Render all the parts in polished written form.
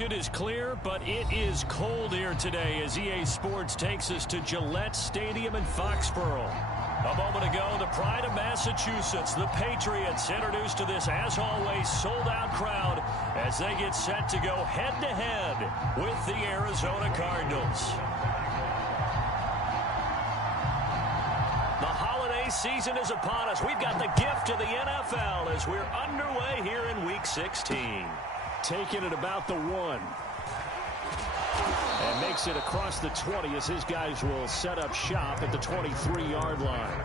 It is clear, but it is cold here today as EA Sports takes us to Gillette Stadium in Foxborough. A moment ago, the pride of Massachusetts, the Patriots, introduced to this, as always, sold-out crowd as they get set to go head-to-head with the Arizona Cardinals. The holiday season is upon us. We've got the gift of the NFL as we're underway here in Week 16. Taking it about the 1. And makes it across the 20 as his guys will set up shop at the 23-yard line.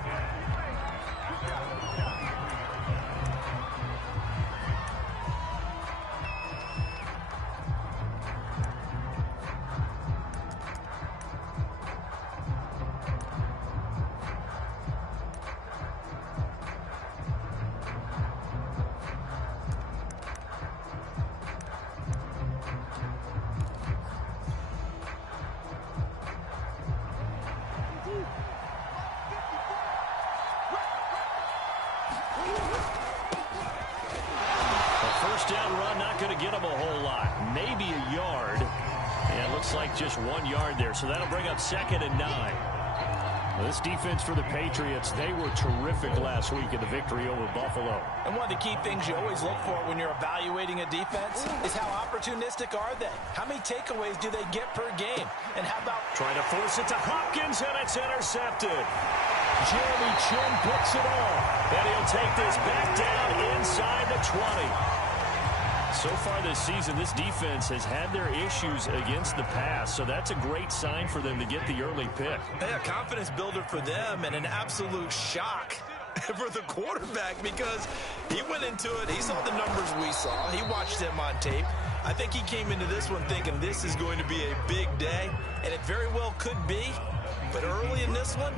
Down run, not going to get him a whole lot. Maybe a yard. And it looks like just 1 yard there. So that'll bring up 2nd and 9. Well, this defense for the Patriots, they were terrific last week in the victory over Buffalo. And one of the key things you always look for when you're evaluating a defense is how opportunistic are they? How many takeaways do they get per game? And how about trying to force it to Hopkins, and it's intercepted. Jeremy Chin picks it off. And he'll take this back down inside the 20. So far this season, this defense has had their issues against the pass, so that's a great sign for them to get the early pick. A confidence builder for them and an absolute shock for the quarterback because he went into it. He saw the numbers we saw. He watched them on tape. I think he came into this one thinking this is going to be a big day, and it very well could be. But early in this one,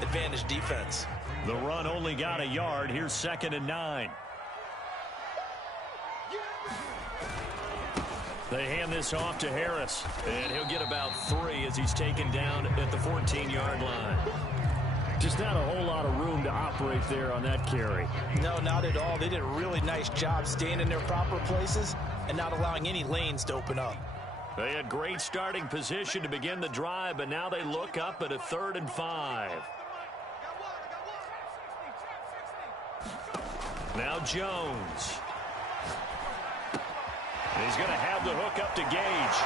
advantage defense. The run only got a yard. Here's 2nd and 9. They hand this off to Harris, and he'll get about 3 as he's taken down at the 14-yard line. Just not a whole lot of room to operate there on that carry. No, not at all. They did a really nice job staying in their proper places and not allowing any lanes to open up. They had great starting position to begin the drive, but now they look up at a 3rd and 5. Now Jones. And he's going to have the hook up to Gage.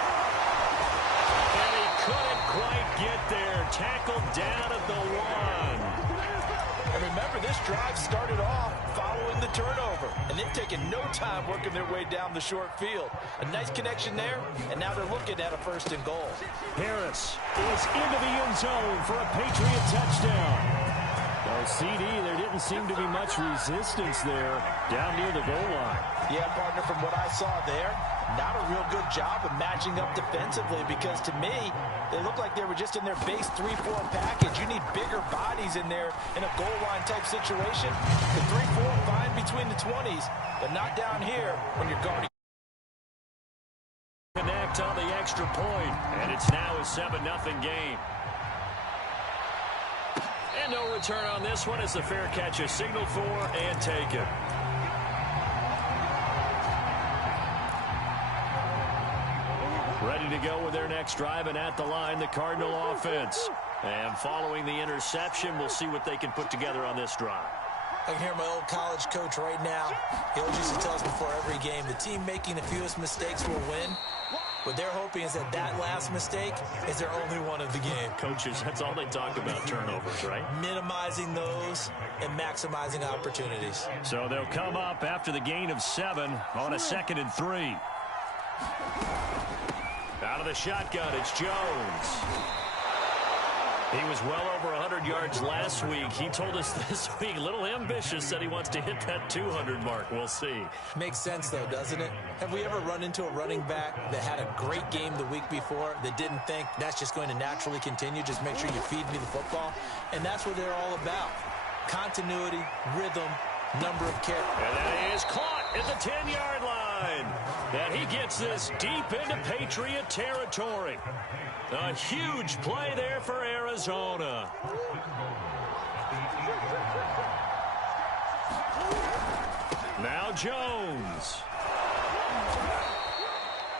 And he couldn't quite get there. Tackled down at the 1. And remember, this drive started off following the turnover. And they've taken no time working their way down the short field. A nice connection there, and now they're looking at a 1st and goal. Harris is into the end zone for a Patriot touchdown. Oh, CD, there didn't seem to be much resistance there down near the goal line. Yeah, partner, from what I saw there, not a real good job of matching up defensively because to me, they look like they were just in their base 3-4 package. You need bigger bodies in there in a goal line type situation. The 3-4 fine between the 20s, but not down here when you're guarding. Connect on the extra point, and it's now a 7-0 game. And no return on this one as the fair catch is signaled for and taken. Ready to go with their next drive, and at the line, the Cardinal offense. And following the interception, we'll see what they can put together on this drive. I can hear my old college coach right now. He always used to tell us before every game, the team making the fewest mistakes will win. What they're hoping is that that last mistake is their only one of the game. Coaches, that's all they talk about, turnovers, right? Minimizing those and maximizing opportunities. So they'll come up after the gain of 7 on a 2nd and 3. Out of the shotgun, it's Jones. He was well over 100 yards last week. He told us this week, a little ambitious, said he wants to hit that 200 mark. We'll see. Makes sense, though, doesn't it? Have we ever run into a running back that had a great game the week before that didn't think that's just going to naturally continue? Just make sure you feed me the football. And that's what they're all about. Continuity, rhythm, number of carries. And that is caught at the 10-yard line. And he gets this deep into Patriot territory. A huge play there for Arizona. Now Jones.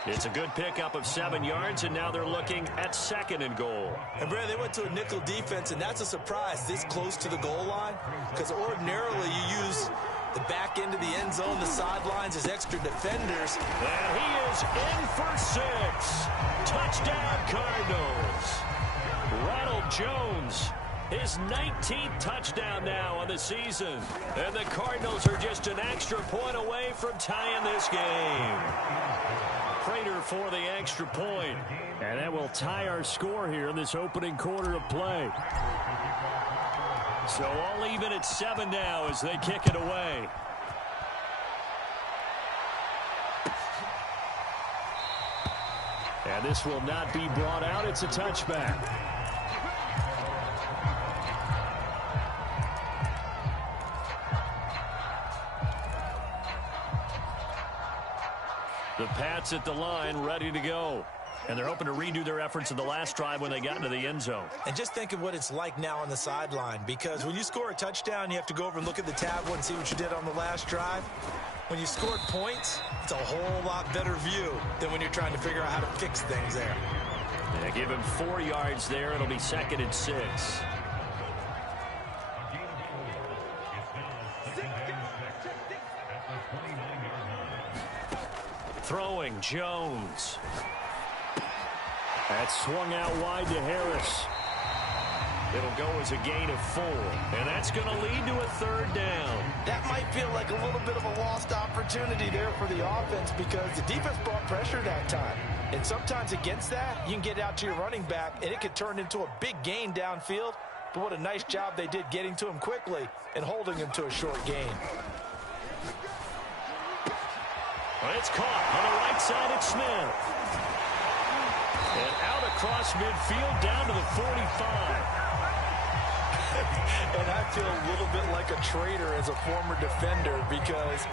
It's a good pickup of 7 yards, and now they're looking at 2nd and goal. And, Brad, they went to a nickel defense, and that's a surprise this close to the goal line, because ordinarily you use the back end of the end zone, the sidelines as extra defenders. And he is in for 6. Touchdown, Cardinals. Ronald Jones, his 19th touchdown now on the season. And the Cardinals are just an extra point away from tying this game. Prater for the extra point. And that will tie our score here in this opening quarter of play. So all even at 7 now as they kick it away. And this will not be brought out. It's a touchback. The Pats at the line, ready to go. And they're hoping to redo their efforts in the last drive when they got into the end zone. And just think of what it's like now on the sideline, because when you score a touchdown, you have to go over and look at the tablet and see what you did on the last drive. When you scored points, it's a whole lot better view than when you're trying to figure out how to fix things there. Yeah, give him 4 yards there. It'll be 2nd and 6. Throwing, Jones. That's swung out wide to Harris. It'll go as a gain of 4, and that's going to lead to a 3rd down. That might feel like a little bit of a lost opportunity there for the offense, because the defense brought pressure that time. And sometimes against that, you can get out to your running back, and it could turn into a big gain downfield. But what a nice job they did getting to him quickly and holding him to a short gain. It's caught on the right side at Smith. And out across midfield down to the 45. And I feel a little bit like a traitor as a former defender, because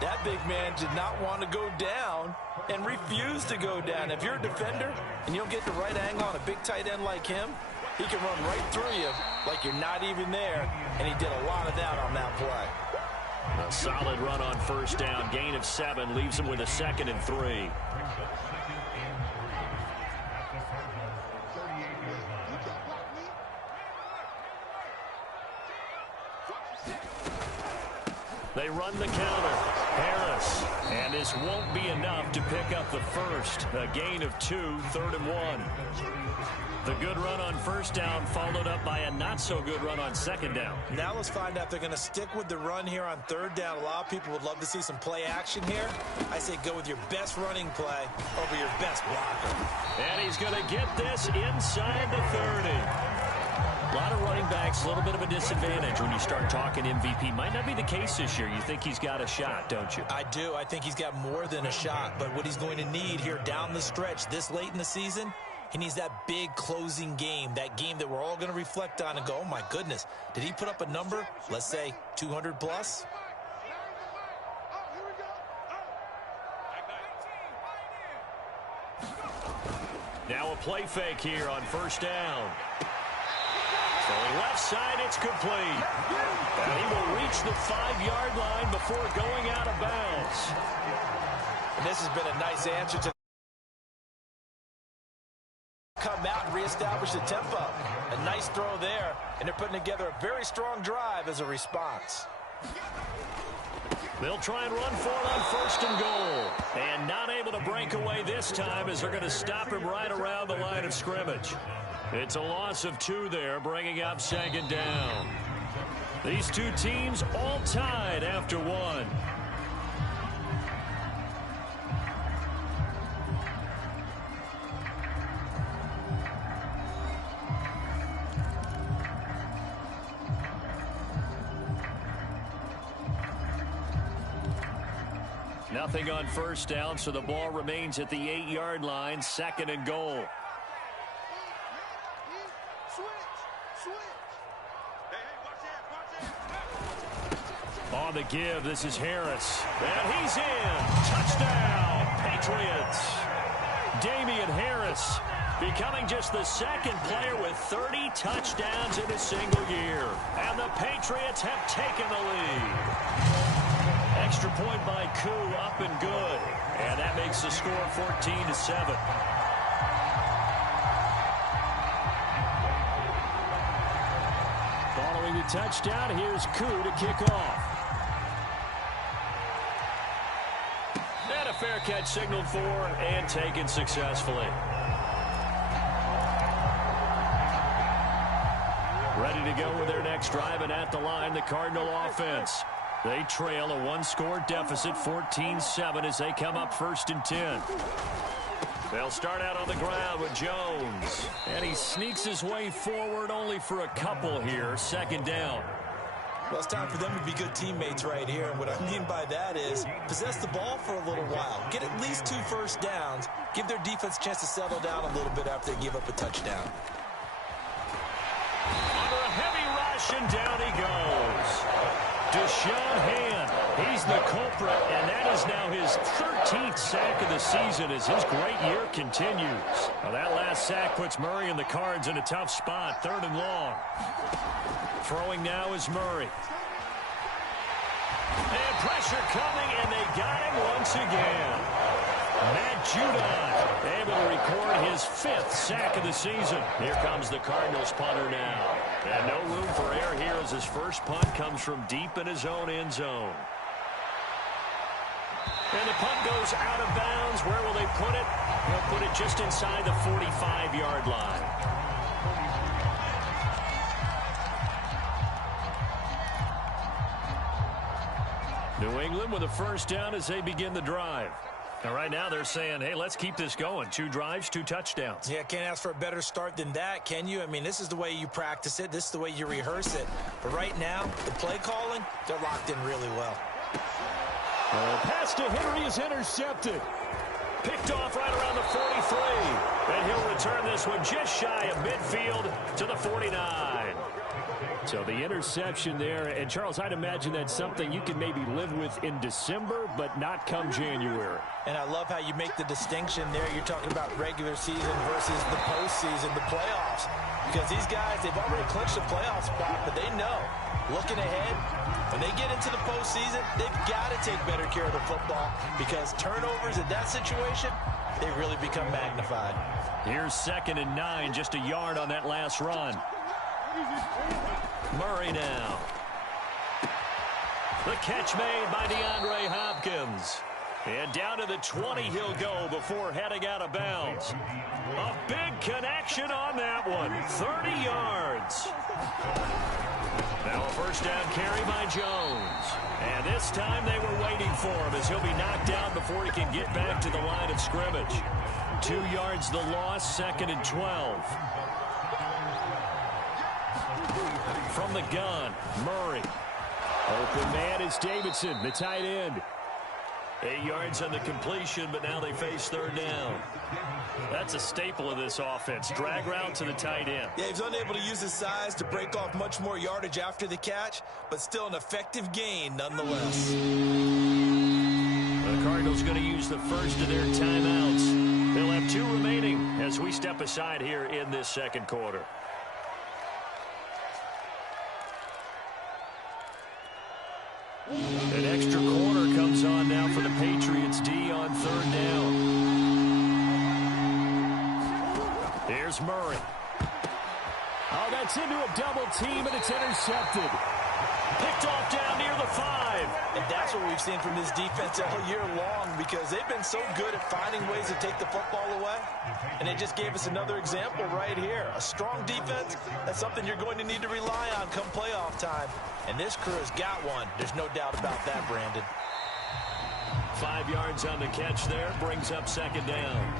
that big man did not want to go down and refused to go down. If you're a defender and you don't get the right angle on a big tight end like him, he can run right through you like you're not even there, and he did a lot of that on that play. A solid run on 1st down. Gain of 7 leaves him with a 2nd and 3. They run the counter. Harris. And this won't be enough to pick up the 1st. A gain of 2, 3rd and 1. The good run on 1st down followed up by a not-so-good run on 2nd down. Now let's find out if they're going to stick with the run here on 3rd down. A lot of people would love to see some play action here. I say go with your best running play over your best blocker. And he's going to get this inside the 30. A lot of running backs, a little bit of a disadvantage when you start talking MVP. Might not be the case this year. You think he's got a shot, don't you? I do. I think he's got more than a shot. But what he's going to need here down the stretch this late in the season, he needs that big closing game, that game that we're all going to reflect on and go, oh, my goodness, did he put up a number, let's say 200 plus? Now a play fake here on 1st down. Throwing left side, it's complete. And he will reach the 5-yard line before going out of bounds. And this has been a nice answer to come out and reestablish the tempo. A nice throw there, and they're putting together a very strong drive as a response. They'll try and run for it on 1st and goal. And not able to break away this time as they're going to stop him right around the line of scrimmage. It's a loss of 2 there, bringing up 2nd down. These two teams all tied after 1. Nothing on 1st down, so the ball remains at the 8-yard line, 2nd and goal. On the give, this is Harris. And he's in. Touchdown, Patriots. Damian Harris becoming just the 2nd player with 30 touchdowns in a single year. And the Patriots have taken the lead. Extra point by Koo, up and good. And that makes the score 14-7. Following the touchdown, here's Koo to kick off. And a fair catch signaled for and taken successfully. Ready to go with their next drive, and at the line, the Cardinal offense. They trail a one-score deficit, 14-7, as they come up 1st and 10. They'll start out on the ground with Jones. And he sneaks his way forward only for a couple here. 2nd down. Well, it's time for them to be good teammates right here. And what I mean by that is possess the ball for a little while. Get at least 2 first downs. Give their defense a chance to settle down a little bit after they give up a touchdown. Under a heavy rush, and down he goes. Deshaun Hand, he's the culprit, and that is now his 13th sack of the season as his great year continues. Now that last sack puts Murray and the Cards in a tough spot, 3rd and long. Throwing now is Murray. And pressure coming, and they got him once again. Matt Judon able to record his 5th sack of the season. Here comes the Cardinals punter now. And no room for error here as his first punt comes from deep in his own end zone. And the punt goes out of bounds. Where will they put it? They'll put it just inside the 45-yard line. New England with a first down as they begin the drive. And right now they're saying, hey, let's keep this going. 2 drives, 2 touchdowns. Yeah, can't ask for a better start than that, can you? I mean, this is the way you practice it. This is the way you rehearse it. But right now, the play calling, they're locked in really well. Pass to Henry is intercepted. Picked off right around the 43. And he'll return this one just shy of midfield to the 49. So the interception there, and Charles, I'd imagine that's something you can maybe live with in December, but not come January. And I love how you make the distinction there. You're talking about regular season versus the postseason, the playoffs. Because these guys, they've already clinched the playoff spot, but they know, looking ahead, when they get into the postseason, they've got to take better care of the football because turnovers in that situation, they really become magnified. Here's 2nd and 9, just a yard on that last run. Murray now. The catch made by DeAndre Hopkins. And down to the 20 he'll go before heading out of bounds. A big connection on that one. 30 yards. Now a first down carry by Jones. And this time they were waiting for him as he'll be knocked down before he can get back to the line of scrimmage. 2 yards the loss, 2nd and 12. From the gun, Murray. Open man is Davidson, the tight end. 8 yards on the completion, but now they face 3rd down. That's a staple of this offense. Drag route to the tight end. Yeah, he's unable to use his size to break off much more yardage after the catch, but still an effective gain nonetheless. The Cardinals going to use the first of their timeouts. They'll have 2 remaining as we step aside here in this 2nd quarter. An extra quarter comes on now for the Patriots D on 3rd down. Here's Murray. Oh, that's into a double team, and it's intercepted. Picked off down near the 5. And that's what we've seen from this defense all year long because they've been so good at finding ways to take the football away. And it just gave us another example right here. A strong defense, that's something you're going to need to rely on come playoff time. And this crew has got one. There's no doubt about that, Brandon. 5 yards on the catch there, brings up 2nd down.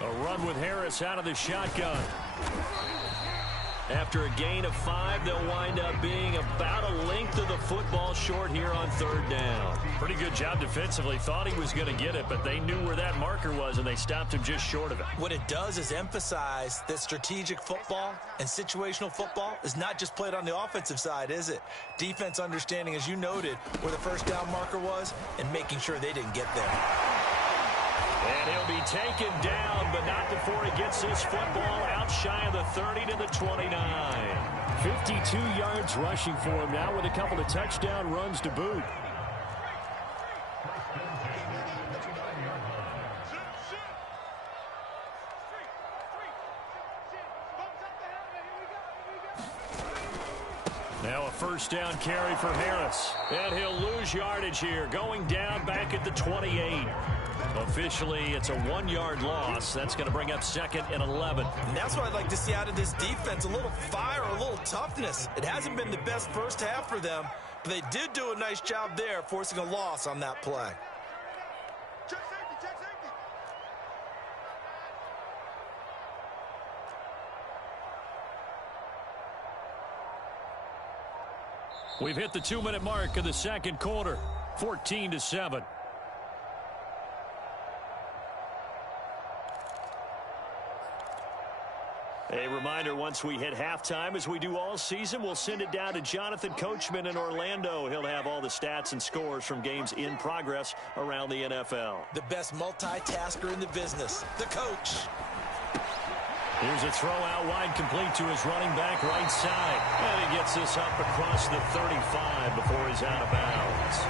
A run with Harris out of the shotgun. After a gain of 5, they'll wind up being about a length of the football short here on 3rd down. Pretty good job defensively. Thought he was going to get it, but they knew where that marker was, and they stopped him just short of it. What it does is emphasize that strategic football and situational football is not just played on the offensive side, is it? Defense understanding, as you noted, where the first down marker was and making sure they didn't get there. And he'll be be taken down, but not before he gets this football out shy of the 30 to the 29. 52 yards rushing for him now with a couple of touchdown runs to boot. Now a first down carry for Harris. And he'll lose yardage here, going down back at the 28. Officially, it's a 1-yard loss. That's going to bring up 2nd and 11. And that's what I'd like to see out of this defense, a little fire, a little toughness. It hasn't been the best first half for them, but they did do a nice job there, forcing a loss on that play. Check safety, check safety. We've hit the 2-minute mark of the second quarter, 14-7. A reminder, once we hit halftime, as we do all season, we'll send it down to Jonathan Coachman in Orlando. He'll have all the stats and scores from games in progress around the NFL. The best multitasker in the business, the coach. Here's a throw out wide, complete to his running back right side. And he gets this up across the 35 before he's out of bounds.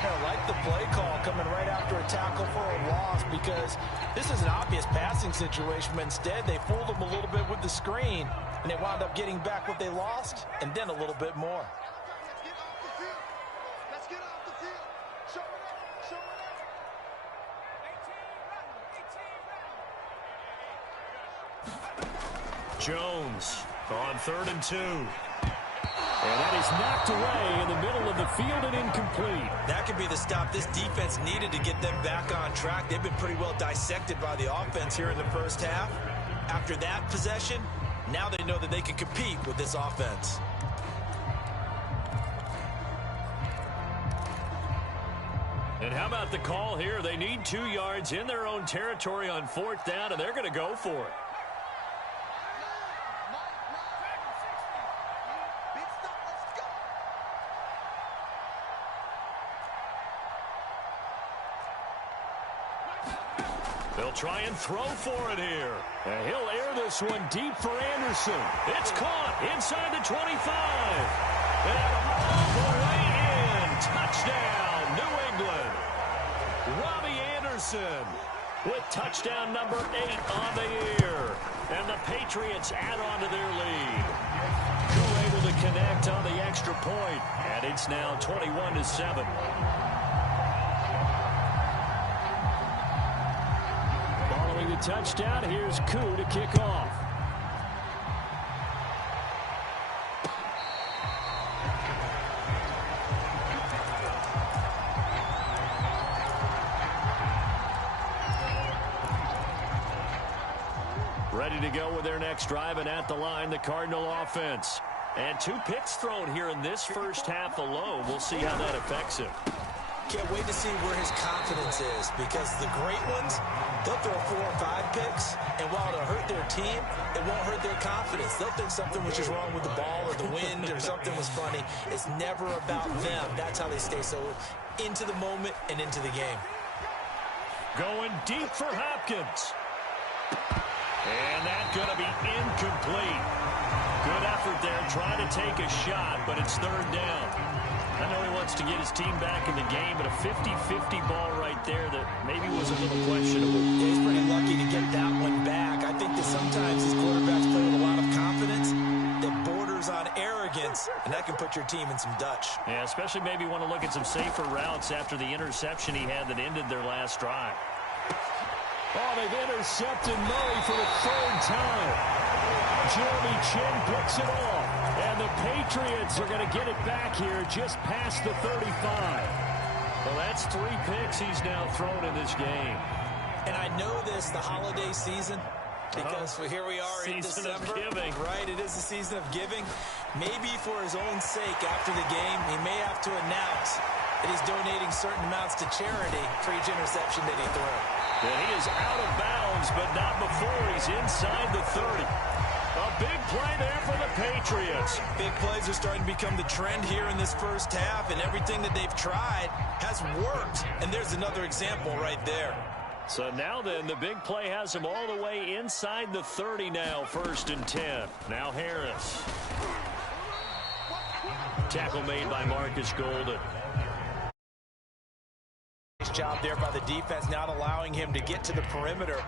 I like the play call coming right after a tackle for a loss, because this is an obvious passing situation, but instead they fooled him a little bit with the screen, and they wound up getting back what they lost and then a little bit more. Let's get off the field. Show it up. Show it up. Jones on 3rd and 2. And that is knocked away in the middle of the field and incomplete. That could be the stop this defense needed to get them back on track. They've been pretty well dissected by the offense here in the first half. After that possession, now they know that they can compete with this offense. And how about the call here? They need 2 yards in their own territory on 4th down, and they're going to go for it. They'll try and throw for it here. And he'll air this one deep for Anderson. It's caught inside the 25. And all the way in. Touchdown, New England. Robbie Anderson with touchdown number 8 on the year. And the Patriots add on to their lead. Who able to connect on the extra point. And it's now 21-7. The touchdown. Here's Koo to kick off. Ready to go with their next drive, and at the line, the Cardinal offense. And 2 picks thrown here in this first half alone. We'll see how that affects him. Can't wait to see where his confidence is, because the great ones, they'll throw 4 or 5 picks, and while it'll hurt their team, it won't hurt their confidence. They'll think something was just wrong with the ball or the wind or something was funny. It's never about them. That's how they stay so into the moment and into the game. Going deep for Hopkins. And that's going to be incomplete. Good effort there, trying to take a shot, but it's 3rd down. I know he wants to get his team back in the game, but a 50-50 ball right there that maybe was a little questionable. Yeah, he's pretty lucky to get that one back. I think that sometimes these quarterbacks play with a lot of confidence that borders on arrogance, and that can put your team in some Dutch. Yeah, especially maybe want to look at some safer routes after the interception he had that ended their last drive. Oh, they've intercepted Murray for the 3rd time. Jeremy Chin picks it off. And the Patriots are going to get it back here just past the 35. Well, that's 3 picks he's now thrown in this game. And I know this, the holiday season, because here we are in December. Season of giving. Right, it is the season of giving. Maybe for his own sake after the game, he may have to announce that he's donating certain amounts to charity for each interception that he threw. And he is out of bounds, but not before he's inside the 30. A big play there for the Patriots. Big plays are starting to become the trend here in this first half, and everything that they've tried has worked. And there's another example right there. So now then, the big play has him all the way inside the 30 now, 1st and 10. Now Harris. Tackle made by Marcus Golden. Nice job there by the defense, not allowing him to get to the perimeter.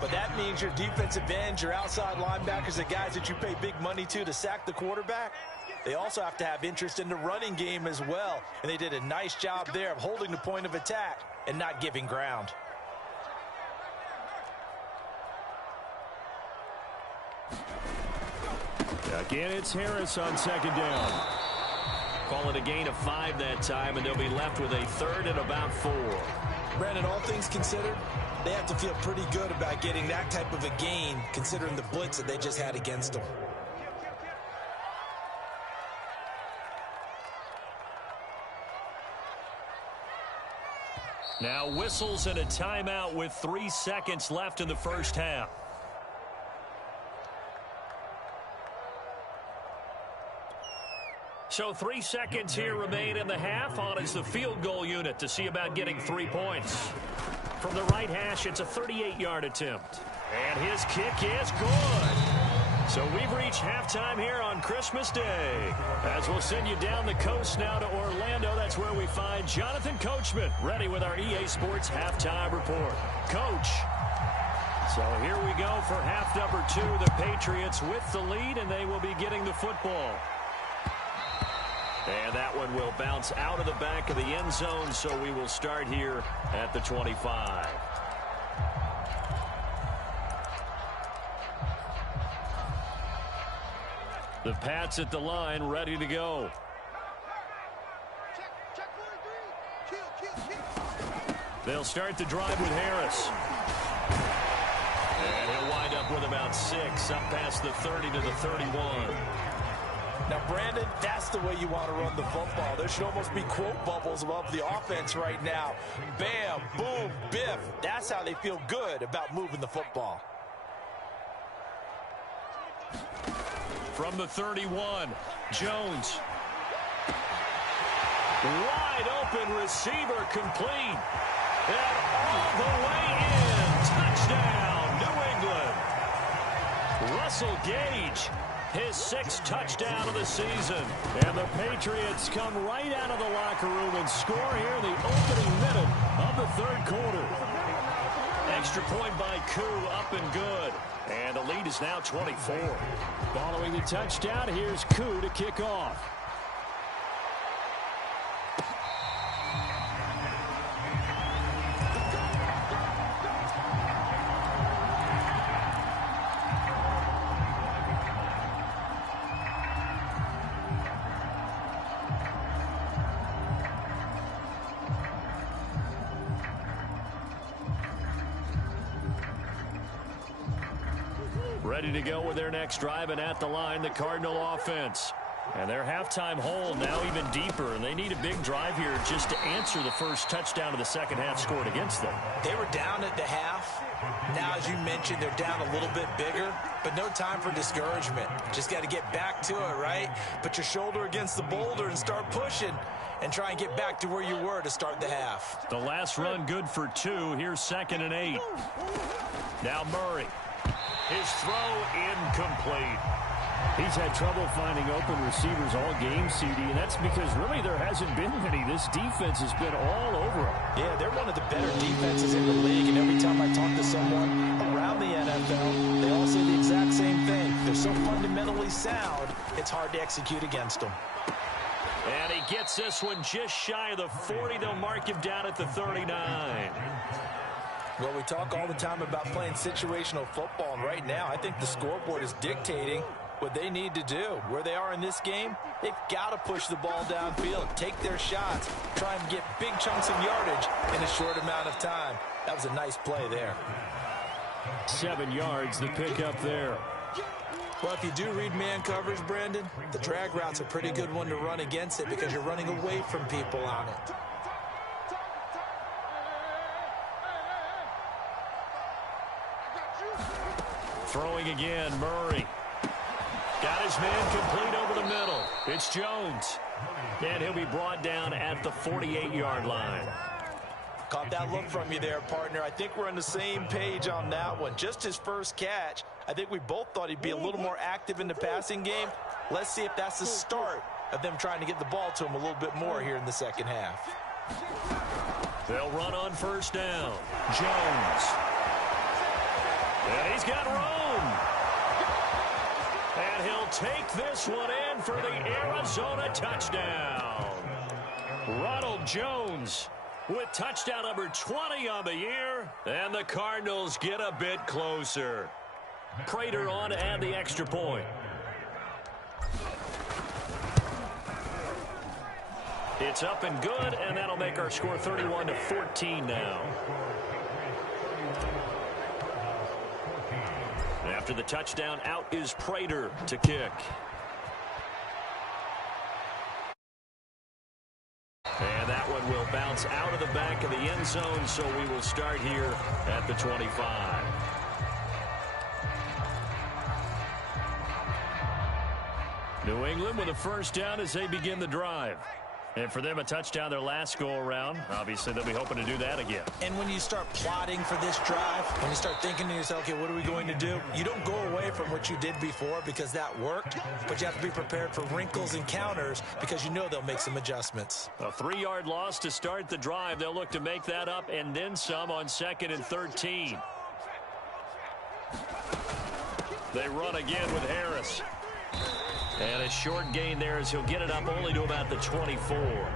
But that means your defensive ends, your outside linebackers, the guys that you pay big money to sack the quarterback, they also have to have interest in the running game as well. And they did a nice job there of holding the point of attack and not giving ground. Again, it's Harris on 2nd down. Call it a gain of 5 that time, and they'll be left with a 3rd and about 4. Brandon, all things considered, they have to feel pretty good about getting that type of a gain, considering the blitz that they just had against them. Now whistles and a timeout with 3 seconds left in the 1st half. So 3 seconds here remain in the half. On is the field goal unit to see about getting 3 points. From the right hash, it's a 38-yard attempt. And his kick is good. So we've reached halftime here on Christmas Day. As we'll send you down the coast now to Orlando, that's where we find Jonathan Coachman ready with our EA Sports halftime report. Coach. So here we go for half number 2. The Patriots with the lead, and they will be getting the football. And that one will bounce out of the back of the end zone, so we will start here at the 25. The Pats at the line, ready to go. Check 1, 3. Kill. They'll start the drive with Harris. And he'll wind up with about 6, up past the 30 to the 31. Now, Brandon, that's the way you want to run the football. There should almost be quote bubbles above the offense right now. Bam, boom, biff. That's how they feel good about moving the football. From the 31, Jones. Wide open receiver complete. And all the way in. Touchdown, New England. Russell Gage. His 6th touchdown of the season. And the Patriots come right out of the locker room and score here in the opening minute of the 3rd quarter. Extra point by Koo, up and good. And the lead is now 24. Following the touchdown, here's Koo to kick off. Ready to go with their next drive, and at the line, the Cardinal offense. And their halftime hole now even deeper, and they need a big drive here just to answer the first touchdown of the second half scored against them. They were down at the half. Now, as you mentioned, they're down a little bit bigger, but no time for discouragement. Just got to get back to it, right? Put your shoulder against the boulder and start pushing and try and get back to where you were to start the half. The last run good for 2. Here's 2nd and 8. Now Murray. His throw incomplete. He's had trouble finding open receivers all game, CD, and that's because really there hasn't been many. This defense has been all over them. Yeah, they're one of the better defenses in the league, and every time I talk to someone around the NFL, they all say the exact same thing. They're so fundamentally sound, it's hard to execute against them. And he gets this one just shy of the 40. They'll mark him down at the 39. Well, we talk all the time about playing situational football, and right now I think the scoreboard is dictating what they need to do. Where they are in this game, they've got to push the ball downfield, take their shots, try and get big chunks of yardage in a short amount of time. That was a nice play there. 7 yards, the pickup there. Well, if you do read man coverage, Brandon, the drag route's a pretty good one to run against it because you're running away from people on it. Throwing again, Murray. Got his man complete over the middle. It's Jones. And he'll be brought down at the 48-yard line. Caught that look from you there, partner. I think we're on the same page on that one. Just his first catch. I think we both thought he'd be a little more active in the passing game. Let's see if that's the start of them trying to get the ball to him a little bit more here in the second half. They'll run on first down. Jones. And he's got room. And he'll take this one in for the Arizona touchdown. Ronald Jones with touchdown number 20 on the year. And the Cardinals get a bit closer. Prater on to add the extra point. It's up and good, and that'll make our score 31-14 now. After the touchdown, out is Prater to kick. And that one will bounce out of the back of the end zone, so we will start here at the 25. New England with a first down as they begin the drive. And for them, a touchdown their last go-around. Obviously, they'll be hoping to do that again. And when you start plotting for this drive, when you start thinking to yourself, okay, what are we going to do? You don't go away from what you did before because that worked, but you have to be prepared for wrinkles and counters because you know they'll make some adjustments. A 3-yard loss to start the drive. They'll look to make that up and then some on 2nd and 13. They run again with Harris. And a short gain there as he'll get it up only to about the 24.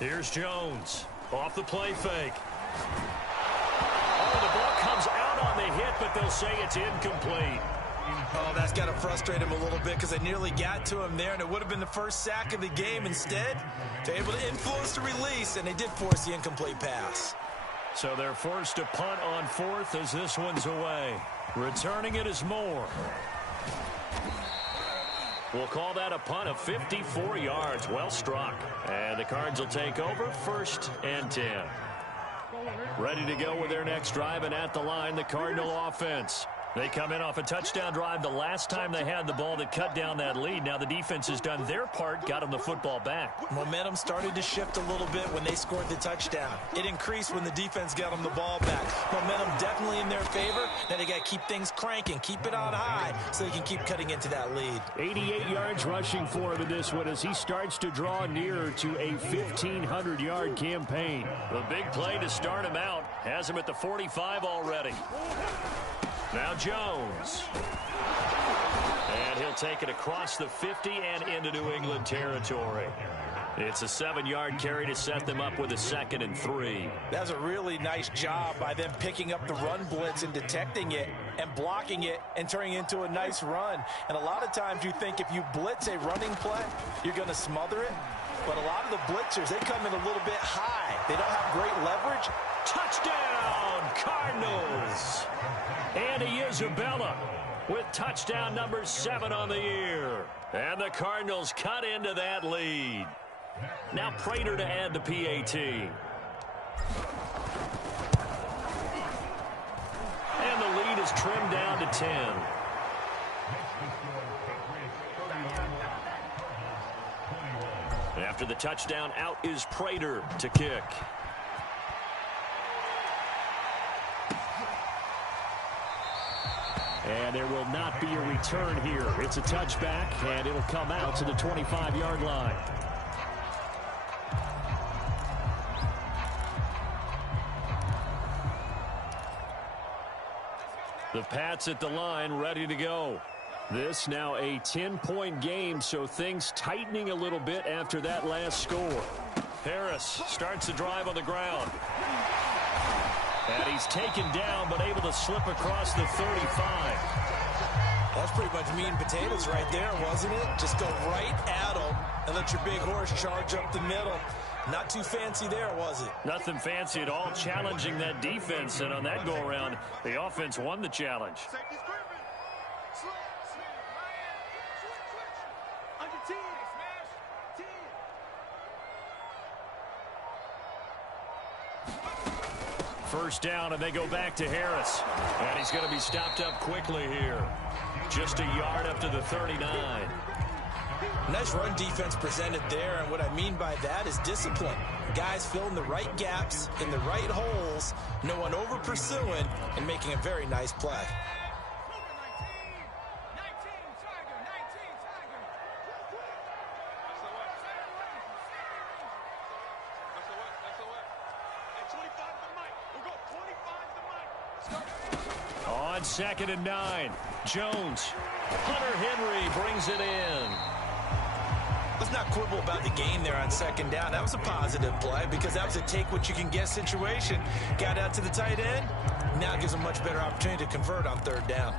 Here's Jones off the play fake. Oh, the ball comes out on the hit, but they'll say it's incomplete. Oh, that's got to frustrate him a little bit because they nearly got to him there, and it would have been the first sack of the game. Instead, they're able to influence the release, and they did force the incomplete pass. So they're forced to punt on 4th as this one's away. Returning it is Moore. We'll call that a punt of 54 yards. Well struck. And the Cards will take over 1st and 10. Ready to go with their next drive, and at the line, the Cardinal offense. They come in off a touchdown drive the last time they had the ball to cut down that lead. Now the defense has done their part, got them the football back. Momentum started to shift a little bit when they scored the touchdown. It increased when the defense got them the ball back. Momentum definitely in their favor. Now they got to keep things cranking, keep it on high so they can keep cutting into that lead. 88 yards rushing for him in this one as he starts to draw nearer to a 1,500-yard campaign. The big play to start him out has him at the 45 already. Now Jones. And he'll take it across the 50 and into New England territory. It's a 7-yard carry to set them up with a 2nd and 3. That's a really nice job by them picking up the run blitz and detecting it and blocking it and turning it into a nice run. And a lot of times you think if you blitz a running play, you're going to smother it. But a lot of the blitzers, they come in a little bit high. They don't have great leverage. Touchdown, Cardinals! Andy Isabella with touchdown number 7 on the year. And the Cardinals cut into that lead. Now Prater to add the PAT. And the lead is trimmed down to 10. After the touchdown, out is Prater to kick. And there will not be a return here. It's a touchback, and it'll come out to the 25-yard line. The Pats at the line, ready to go. This now a 10-point game, so things tightening a little bit after that last score. Harris starts the drive on the ground. And he's taken down, but able to slip across the 35. That's pretty much meat and potatoes right there, wasn't it? Just go right at them and let your big horse charge up the middle. Not too fancy there, was it? Nothing fancy at all, challenging that defense. And on that go-around, the offense won the challenge. first down, and they go back to Harris. And he's going to be stopped up quickly here. Just a yard up to the 39. Nice run defense presented there, and what I mean by that is discipline. Guys filling the right gaps in the right holes, no one over pursuing, and making a very nice play. On 2nd and 9, Jones. Hunter Henry brings it in. Let's not quibble about the gain there on 2nd down. That was a positive play because that was a take-what-you-can-get situation. Got out to the tight end. Now gives a much better opportunity to convert on 3rd down.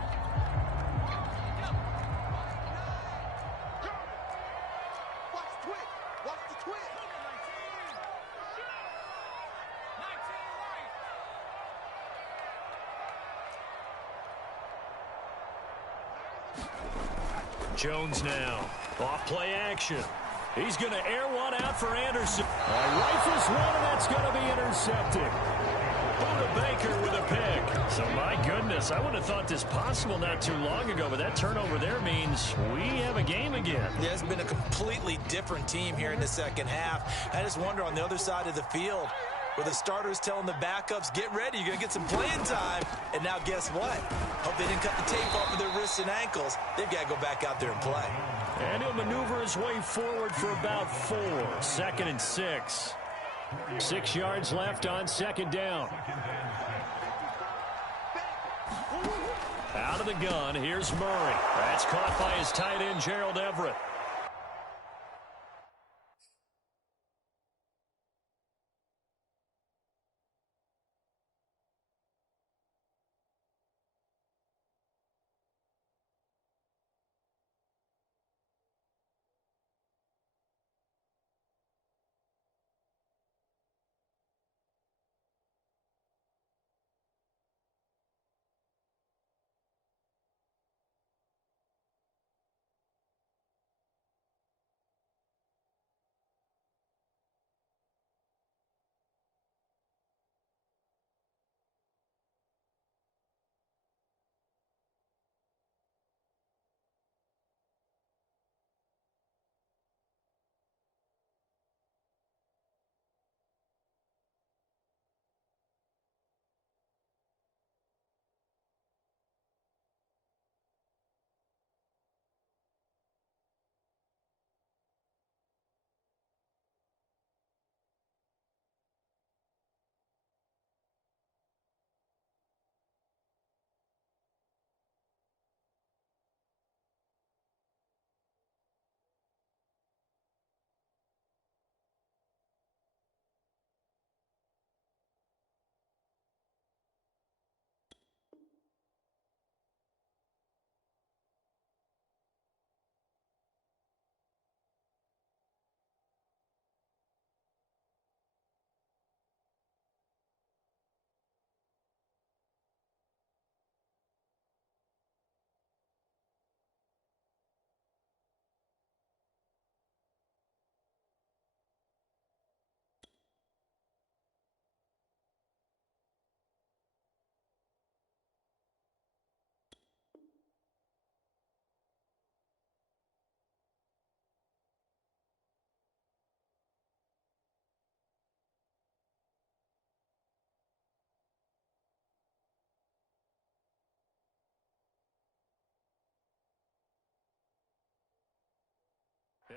Jones now. Off play action. He's going to air one out for Anderson. Rifles one, and that's going to be intercepted. Buda Baker with a pick. So, my goodness, I would have thought this possible not too long ago, but that turnover there means we have a game again. Yeah, it's been a completely different team here in the 2nd half. I just wonder on the other side of the field, where the starters telling the backups, get ready, you're going to get some playing time. And now guess what? Hope they didn't cut the tape off of their wrists and ankles. They've got to go back out there and play. And he'll maneuver his way forward for about 4. 2nd and 6. 6 yards left on 2nd down. Out of the gun, here's Murray. That's caught by his tight end, Gerald Everett.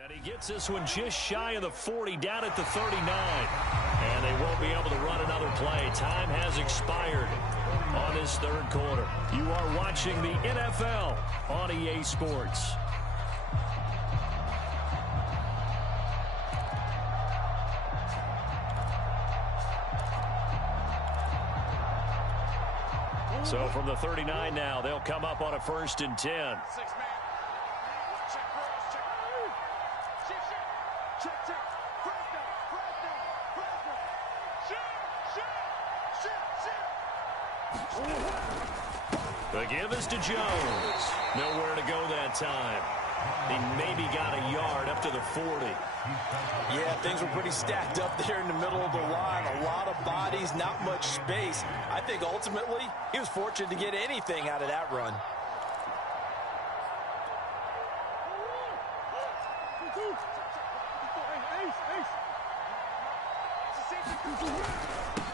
And he gets this one just shy of the 40, down at the 39. And they won't be able to run another play. Time has expired on this 3rd quarter. You are watching the NFL on EA Sports. So from the 39 now, they'll come up on a 1st and 10. The give is to Jones. Nowhere to go that time. He maybe got a yard up to the 40. Yeah, things were pretty stacked up there in the middle of the line. A lot of bodies, not much space. I think ultimately he was fortunate to get anything out of that run.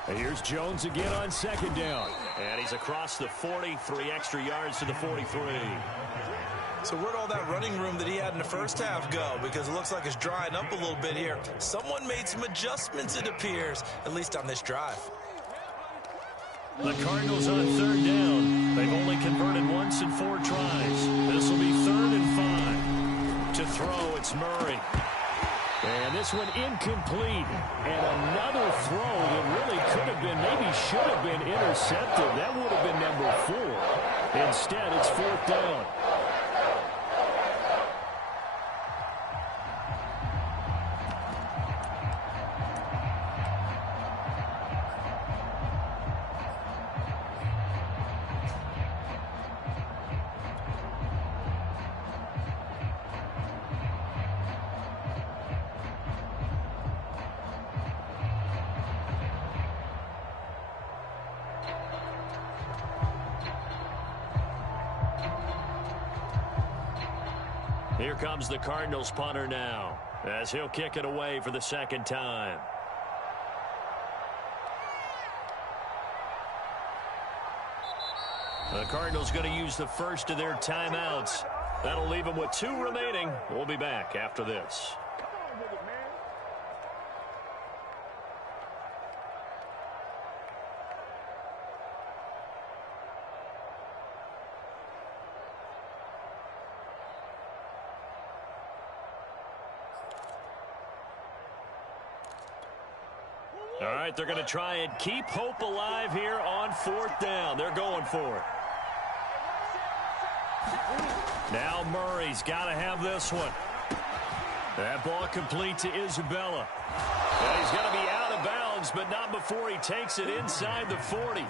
And here's Jones again on second down. And he's across the 40, 3 extra yards to the 43. So where'd all that running room that he had in the first half go? Because it looks like it's drying up a little bit here. Someone made some adjustments, it appears, at least on this drive. The Cardinals on third down. They've only converted once in 4 tries. This will be 3rd and 5. To throw, it's Murray. And this one incomplete. And another throw that really could have been, maybe should have been intercepted. That would have been number 4. Instead, it's 4th down. Here comes the Cardinals punter now, as he'll kick it away for the 2nd time. The Cardinals going to use the first of their timeouts. That'll leave them with 2 remaining. We'll be back after this. All right, they're going to try and keep hope alive here on 4th down. They're going for it. Now Murray's got to have this one. That ball complete to Isabella. And he's going to be out of bounds, but not before he takes it inside the 40.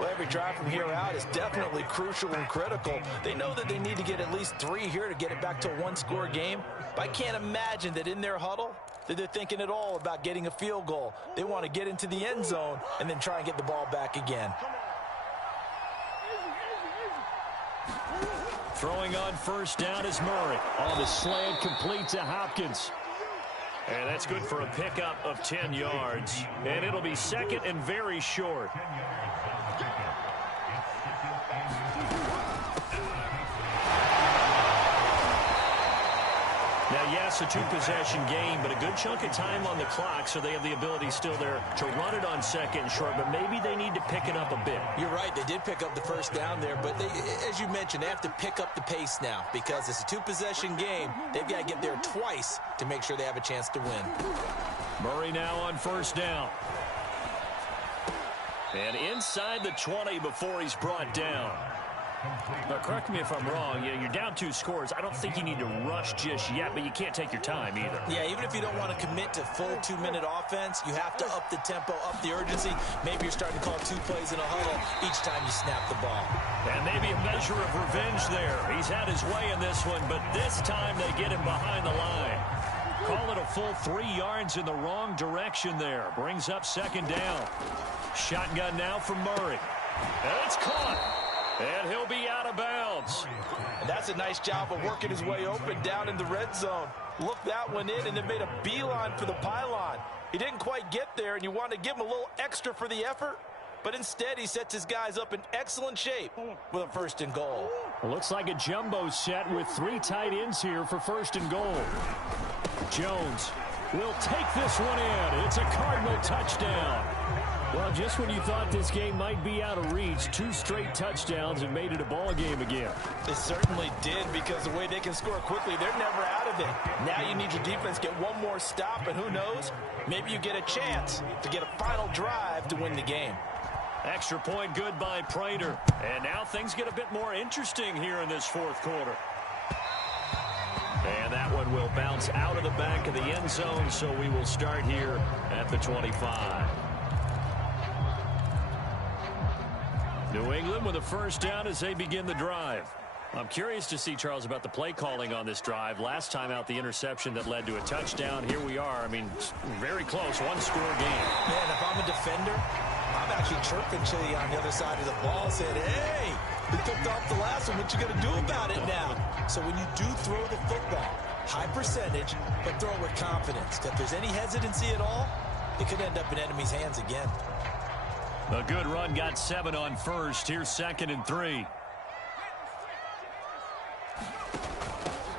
Well, every drive from here out is definitely crucial and critical. They know that they need to get at least 3 here to get it back to a 1-score game. But I can't imagine that in their huddle that they're thinking at all about getting a field goal. They want to get into the end zone and then try and get the ball back again. Throwing on 1st down is Murray. On the slant, complete to Hopkins. And that's good for a pickup of 10 yards. And it'll be 2nd and very short. Now, yes, a 2-possession game, but a good chunk of time on the clock, so they have the ability still there to run it on 2nd and short, but maybe they need to pick it up a bit. You're right. They did pick up the 1st down there, but they, as you mentioned, they have to pick up the pace now because it's a 2-possession game. They've got to get there twice to make sure they have a chance to win. Murray now on 1st down. And inside the 20 before he's brought down. Now, correct me if I'm wrong. Yeah, you're down 2 scores. I don't think you need to rush just yet, but you can't take your time either. Yeah, even if you don't want to commit to full 2-minute offense, you have to up the tempo, up the urgency. Maybe you're starting to call 2 plays in a huddle each time you snap the ball. And maybe a measure of revenge there. He's had his way in this one, but this time they get him behind the line. Call it a full 3 yards in the wrong direction there. Brings up 2nd down. Shotgun now from Murray. And it's caught. And he'll be out of bounds. And that's a nice job of working his way open down in the red zone. Looked that one in and then made a beeline for the pylon. He didn't quite get there, and you want to give him a little extra for the effort. But instead, he sets his guys up in excellent shape with a 1st and goal. Well, looks like a jumbo set with 3 tight ends here for 1st and goal. Jones will take this one in. It's a Cardinal touchdown. Well, just when you thought this game might be out of reach, 2 straight touchdowns and made it a ball game again. It certainly did, because the way they can score quickly, they're never out of it. Now you need your defense to get one more stop, and who knows, maybe you get a chance to get a final drive to win the game. Extra point good by Prater. And now things get a bit more interesting here in this 4th quarter. And that one will bounce out of the back of the end zone, so we will start here at the 25. New England with a 1st down as they begin the drive. I'm curious to see, Charles, about the play calling on this drive. Last time out, the interception that led to a touchdown. Here we are. I mean, very close, one-score game. Man, if I'm a defender, I'm actually chirping Chili on the other side of the ball, saying, hey, we picked off the last one. What you going to do about it now? So when you do throw the football, high percentage, but throw it with confidence. If there's any hesitancy at all, it could end up in enemy's hands again. A good run, got 7 on first. Here's 2nd and 3.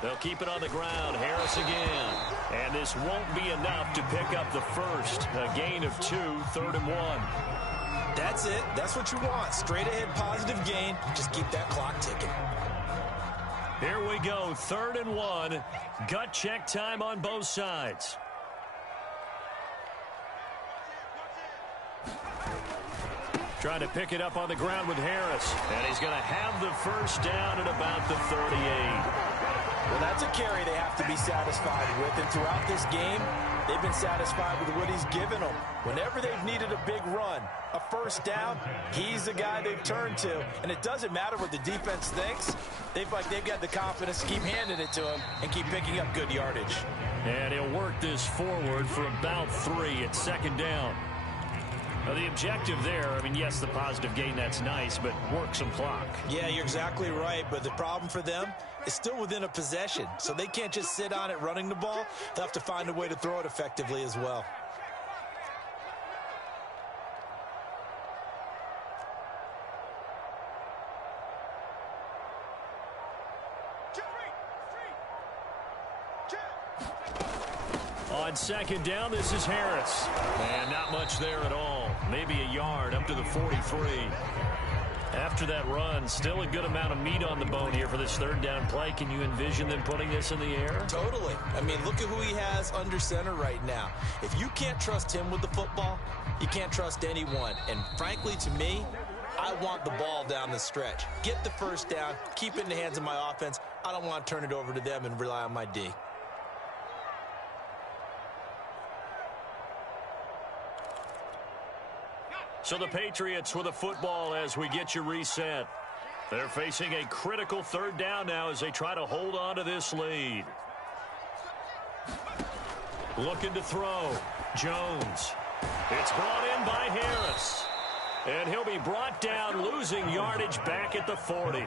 They'll keep it on the ground. Harris again. And this won't be enough to pick up the first. A gain of 2, 3rd and 1. That's it. That's what you want. Straight ahead positive gain. Just keep that clock ticking. Here we go. 3rd and 1. Gut check time on both sides. Trying to pick it up on the ground with Harris. And he's going to have the first down at about the 38. Well, that's a carry they have to be satisfied with. And throughout this game, they've been satisfied with what he's given them. Whenever they've needed a big run, a first down, he's the guy they've turned to. And it doesn't matter what the defense thinks. They've got the confidence to keep handing it to him and keep picking up good yardage. And he'll work this forward for about 3 at 2nd down. Now, the objective there, I mean, yes, the positive gain, that's nice, but work some clock. Yeah, you're exactly right, but the problem for them is still within a possession, so they can't just sit on it running the ball. They'll have to find a way to throw it effectively as well. On 2nd down, this is Harris. And not much there at all. Maybe a yard up to the 43. After that run, still a good amount of meat on the bone here for this 3rd down play. Can you envision them putting this in the air? Totally. I mean, look at who he has under center right now. If you can't trust him with the football, you can't trust anyone. And frankly, to me, I want the ball down the stretch. Get the first down, keep it in the hands of my offense. I don't want to turn it over to them and rely on my D. So the Patriots with a football as we get you reset. They're facing a critical 3rd down now as they try to hold on to this lead. Looking to throw. Jones. It's brought in by Harris. And he'll be brought down, losing yardage back at the 40.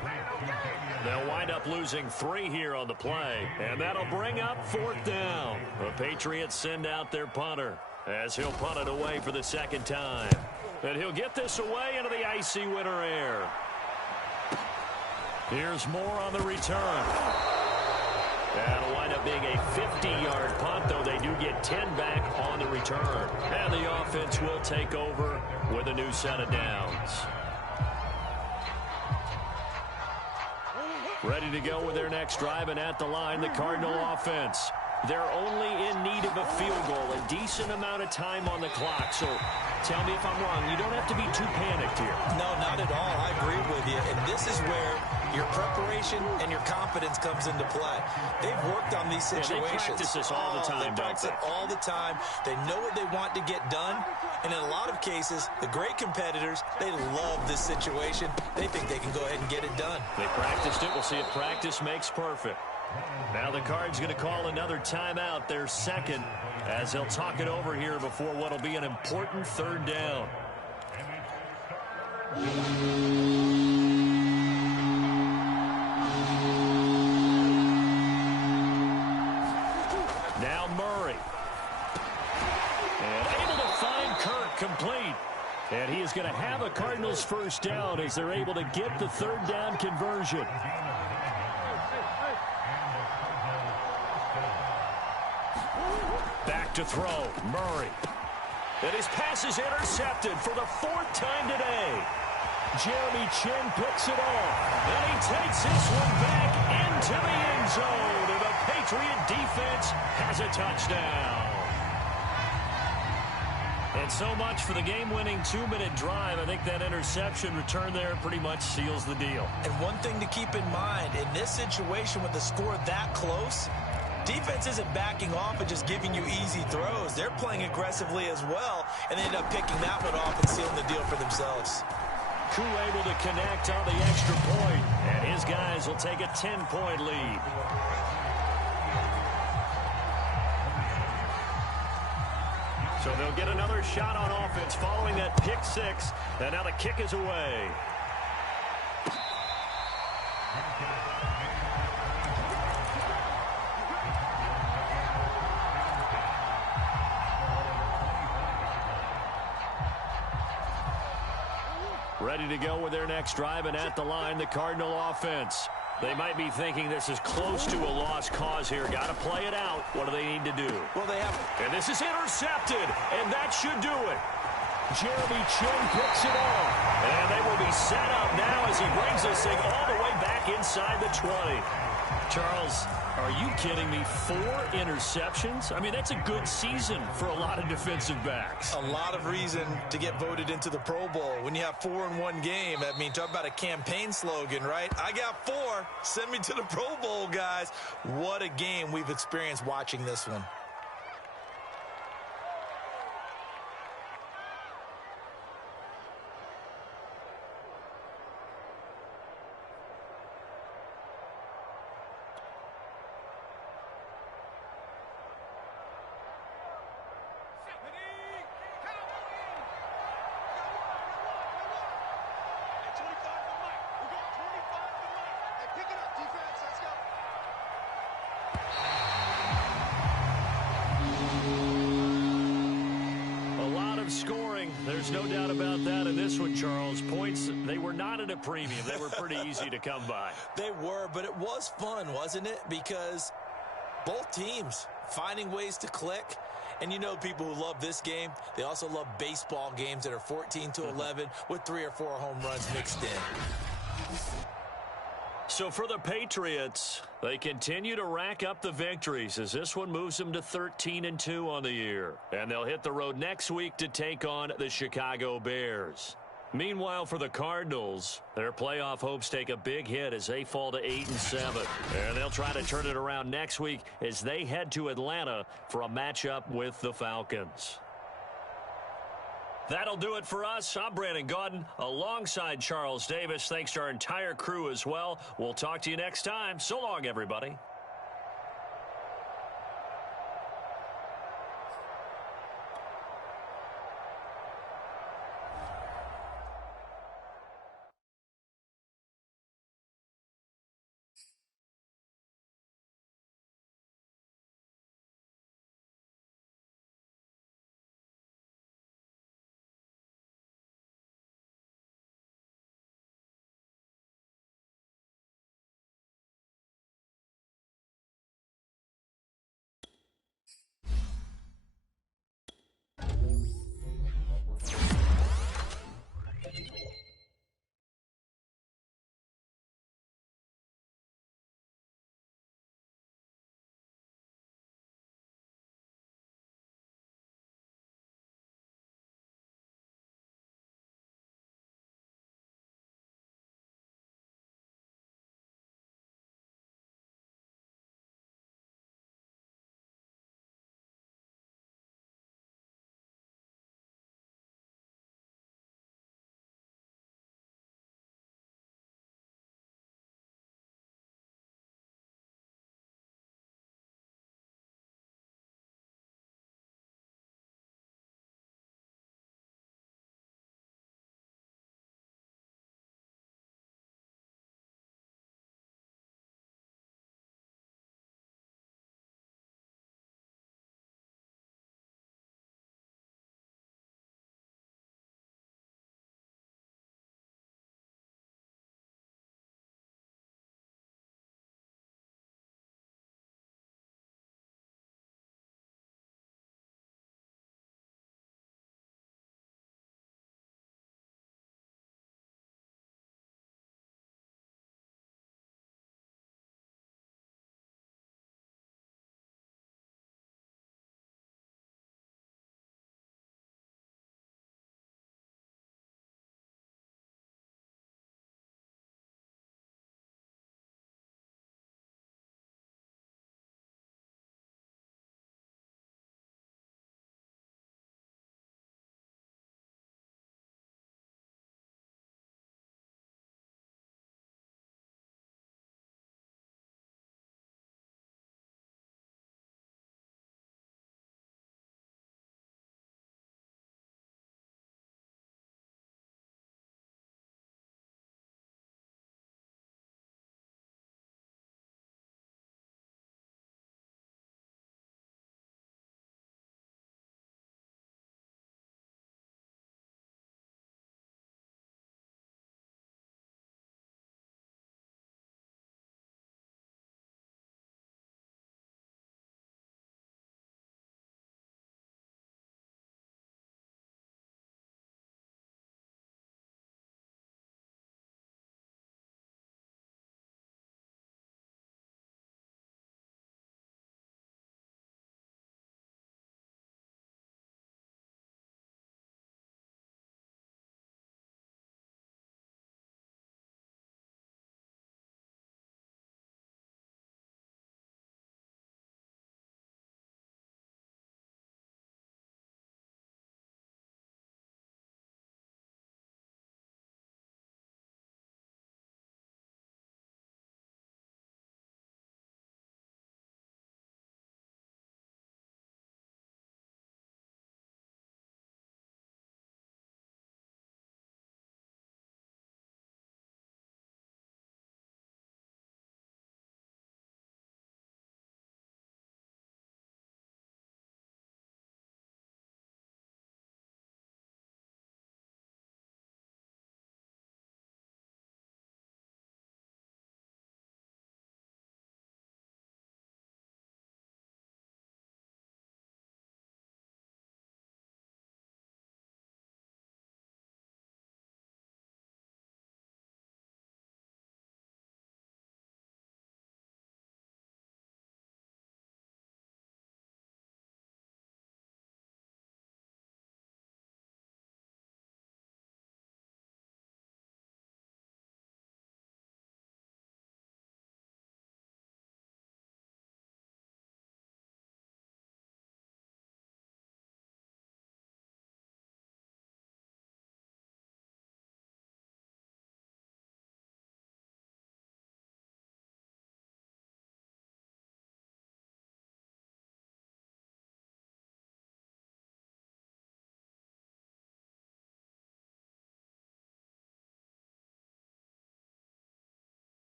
They'll wind up losing 3 here on the play. And that'll bring up 4th down. The Patriots send out their punter as he'll punt it away for the 2nd time. And he'll get this away into the icy winter air. Here's more on the return. That'll wind up being a 50-yard punt, though they do get 10 back on the return. And the offense will take over with a new set of downs. Ready to go with their next drive, and at the line, the Cardinal offense. They're only in need of a field goal, a decent amount of time on the clock. So tell me if I'm wrong. You don't have to be too panicked here. No, not at all. I agree with you. And this is where your preparation and your confidence comes into play. They've worked on these situations. Yeah, they practice this all the time, They practice it all the time. They know what they want to get done. And in a lot of cases, the great competitors, they love this situation. They think they can go ahead and get it done. They practiced it. We'll see if practice makes perfect. Now the Cards going to call another timeout, their 2nd, as they'll talk it over here before what will be an important 3rd down. Now Murray. And able to find Kirk complete. And he is going to have a Cardinals first down as they're able to get the 3rd down conversion. Back to throw, Murray. And his pass is intercepted for the 4th time today. Jeremy Chin picks it off. And he takes this one back into the end zone. And the Patriot defense has a touchdown. And so much for the game-winning 2-minute drive. I think that interception return there pretty much seals the deal. And one thing to keep in mind, in this situation with the score that close, defense isn't backing off and just giving you easy throws. They're playing aggressively as well, and they end up picking that one off and sealing the deal for themselves. Koo able to connect on the extra point, and his guys will take a 10-point lead. So they'll get another shot on offense following that pick six, and now the kick is away. Ready to go with their next drive, and at the line, the Cardinal offense. They might be thinking this is close to a lost cause here. Got to play it out. What do they need to do? Well, they have... And this is intercepted, and that should do it. Jeremy Chin picks it off. And they will be set up now as he brings this thing all the way back inside the 20. Charles, are you kidding me? 4 interceptions? I mean, that's a good season for a lot of defensive backs. A lot of reason to get voted into the Pro Bowl. When you have 4 in one game, I mean, talk about a campaign slogan, right? I got 4. Send me to the Pro Bowl, guys. What a game we've experienced watching this one. Scoring, there's no doubt about that in this one, Charles. Points, they were not at a premium. They were pretty easy to come by. They were, but it was fun, wasn't it? Because both teams finding ways to click. And you know people who love this game, they also love baseball games that are 14-11 with 3 or 4 home runs mixed in. So for the Patriots, they continue to rack up the victories as this one moves them to 13-2 on the year. And they'll hit the road next week to take on the Chicago Bears. Meanwhile, for the Cardinals, their playoff hopes take a big hit as they fall to 8-7. And they'll try to turn it around next week as they head to Atlanta for a matchup with the Falcons. That'll do it for us. I'm Brandon Gaudin alongside Charles Davis. Thanks to our entire crew as well. We'll talk to you next time. So long, everybody.